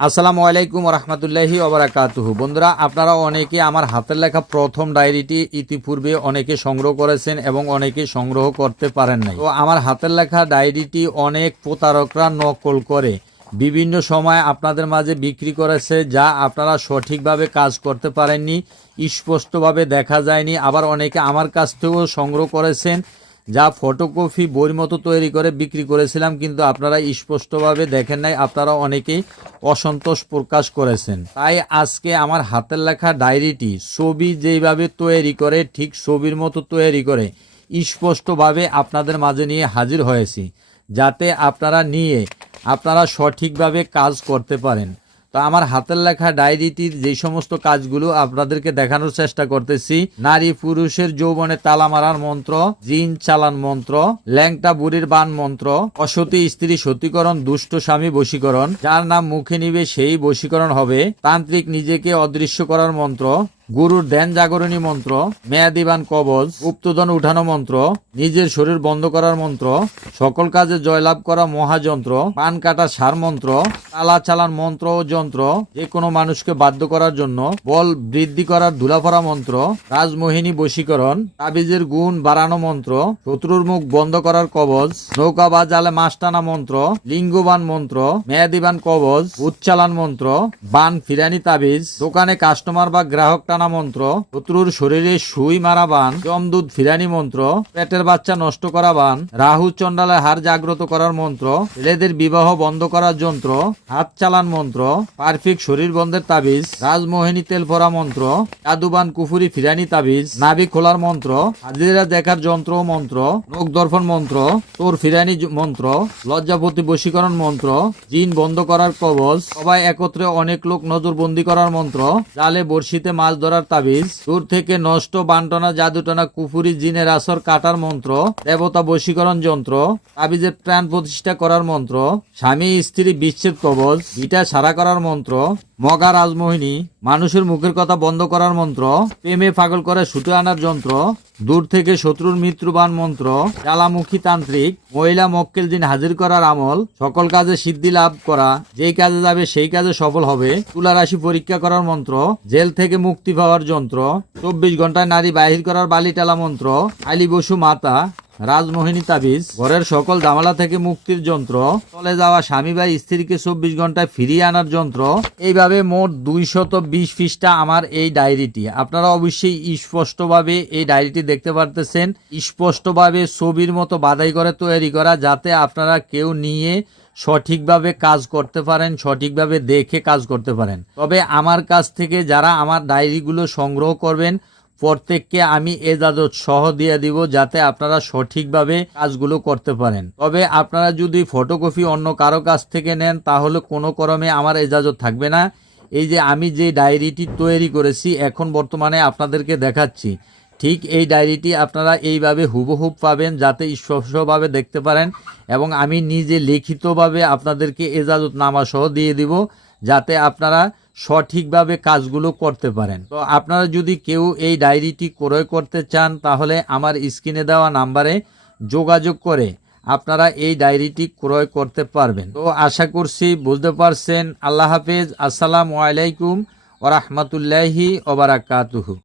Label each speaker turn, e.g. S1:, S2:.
S1: আসসালামু আলাইকুম রহমতুল্লাহি ওবরাকাতুহু। বন্ধুরা, আপনারা অনেকে আমার হাতের লেখা প্রথম ডায়েরিটি ইতিপূর্বে অনেকে সংগ্রহ করেছেন এবং অনেকে সংগ্রহ করতে পারেন নাই। তো আমার হাতের লেখা ডায়েরিটি অনেক প্রতারকরা নকল করে। বিভিন্ন সময় আপনাদের মাঝে বিক্রি করেছে যা আপনারা সঠিকভাবে কাজ করতে পারেননি, স্পষ্টভাবে দেখা যায়নি। আবার অনেকে আমার কাছ থেকেও সংগ্রহ করেছেন, যা ফটোকপি, বইয়ের মতো তৈরি করে বিক্রি করেছিলাম, কিন্তু আপনারা স্পষ্টভাবে দেখেন নাই। আপনারা অনেকেই অসন্তোষ প্রকাশ করেছেন। তাই আজকে আমার হাতের লেখা ডায়েরিটি ছবি যেইভাবে তৈরি করে, ঠিক ছবির মতো তৈরি করে, স্পষ্টভাবে আপনাদের মাঝে নিয়ে হাজির হয়েছি, যাতে আপনারা নিয়ে আপনারা সঠিকভাবে কাজ করতে পারেন। তো আমার হাতের লেখা ডায়েরিটির যে সমস্ত কাজগুলো আপনাদেরকে দেখানোর চেষ্টা করতেছি। নারী পুরুষের যৌবনে তালা মারার মন্ত্র, জিন চালান মন্ত্র, ল্যাংটা বুড়ির বান মন্ত্র, অসতী স্ত্রী সতীকরণ, দুষ্ট স্বামী বশীকরণ, যার নাম মুখে নিবে সেই বশীকরণ হবে। তান্ত্রিক নিজেকে অদৃশ্য করার মন্ত্র গুরুর ধ্যান জাগরণী মন্ত্র, মেয়াদিবান কবজ গুপ্তধন উঠানো মন্ত্র, নিজের শরীর বন্ধ করার মন্ত্র, সকল কাজে জয়লাভ করা মহাযন্ত্র, পান কাটা সার মন্ত্র, তালা চালান মন্ত্র ও যন্ত্র, যে কোনো মানুষকে বাধ্য করার জন্য বল বৃদ্ধি করার ধুলাফরা মন্ত্র, রাজমোহিনী বশীকরণ, তাবিজের গুণ বাড়ানো মন্ত্র, শত্রুর মুখ বন্ধ করার কবজ, নৌকা বা জালে মাছ টানা মন্ত্র, লিঙ্গবান মন্ত্র, মেয়াদিবান কবজ, উচ্চালান মন্ত্র, বান ফিরানি তাবিজ, দোকানে কাস্টমার বা গ্রাহক টানা মন্ত্র, শত্রুর শরীরে সুই মারা বান ফিরানি মন্ত্র, পেটের বাচ্চা নষ্ট করা বান রাহু চন্ডালে হার জাগ্রত করার মন্ত্র, ছেলেদের বিবাহ বন্ধ করার যন্ত্র, হাত চালান মন্ত্র, পারফিক শরীর বন্ধের তাবিজ, রাজমোহিনী তেল ভরা মন্ত্র, জাদুবান কুফুরি ফিরানি তাবিজ, নাভি খোলার মন্ত্র, হাজিরা দেখার যন্ত্র মন্ত্র, নখ দর্পণ মন্ত্র, তোর ফিরানি মন্ত্র, লজ্জাপতি বশীকরণ মন্ত্র, জিন বন্ধ করার কবচ সবাই একত্রে অনেক লোক নজরবন্দি করার মন্ত্র, জালে বড়শিতে মাছ ধরার তাবিজ। দূর থেকে নষ্ট বান্টনা, জাদুটনা, কুফুরি, জিনের আসর, কাটার মন্ত্র, দেবতা বশীকরণ যন্ত্র, তাবিজের প্রাণ প্রতিষ্ঠা করার মন্ত্র, স্বামী, স্ত্রী, বিচ্ছেদ কবচ ভিটা সারা করার মন্ত্র, মগা রাজমোহিনী, মানুষের মুখের কথা বন্ধ করার মন্ত্র, প্রেমে পাগল করে ছুটে আনার যন্ত্র দূর থেকে শত্রুর মৃত্যুবান মন্ত্র, জ্বালামুখী তান্ত্রিক, মহিলা মক্কেল দিন হাজির করার আমল, সকল কাজে সিদ্ধি লাভ করা, যেই কাজে যাবে সেই কাজে সফল হবে, তুলা রাশি পরীক্ষা করার মন্ত্র, জেল থেকে মুক্তি পাওয়ার যন্ত্র, চব্বিশ ঘন্টায় নারী বাহির করার বালি বালিটালা মন্ত্র, আলী বসু মাতা রাজমোহিনী তাবিজ, ঘরের সকল দামালা থেকে মুক্তির যন্ত্র, চলে যাওয়া স্বামী বা স্ত্রীকে চব্বিশ ঘন্টায় ফিরিয়ে আনার যন্ত্র। এইভাবে মোট দুইশত বিশ পৃষ্ঠা আমার এই ডায়েরিটি। আপনারা অবশ্যই স্পষ্টভাবে এই ডায়েরিটি দেখতে পারতেছেন। স্পষ্টভাবে ছবির মতো বাধাই করে তৈরি করা যাতে আপনারা কেউ নিয়ে সঠিকভাবে কাজ করতে পারেন, সঠিকভাবে দেখে কাজ করতে পারেন। তবে আমার কাছ থেকে যারা আমার ডায়েরিগুলো সংগ্রহ করবেন প্রত্যেককে আমি এজাজত সহ দিয়ে দিব যাতে আপনারা সঠিকভাবে কাজগুলো করতে পারেন। তবে আপনারা যদি ফটোকপি অন্য কারও কাছ থেকে নেন, তাহলে কোনো ক্রমে আমার এজাজত থাকবে না। এই যে আমি যে ডায়েরিটি তৈরি করেছি, এখন বর্তমানে আপনাদেরকে দেখাচ্ছি। ঠিক এই ডায়েরিটি আপনারা এইভাবে হুবহুব পাবেন যাতে স্পষ্টভাবে দেখতে পারেন এবং আমি নিজে লিখিতভাবে আপনাদেরকে এজাজত নামা সহ দিয়ে দিব যাতে আপনারা সঠিকভাবে কাজগুলো করতে পারেন। তো আপনারা যদি কেউ এই ডায়েরিটি ক্রয় করতে চান, তাহলে আমার স্ক্রিনে দেওয়া নাম্বারে যোগাযোগ করে আপনারা এই ডায়েরিটি ক্রয় করতে পারবেন। তো আশা করছি বুঝতে পারছেন। আল্লাহ হাফেজ। আসসালামু আলাইকুম ওরহমতুল্লাহি ওবারাকাতুহু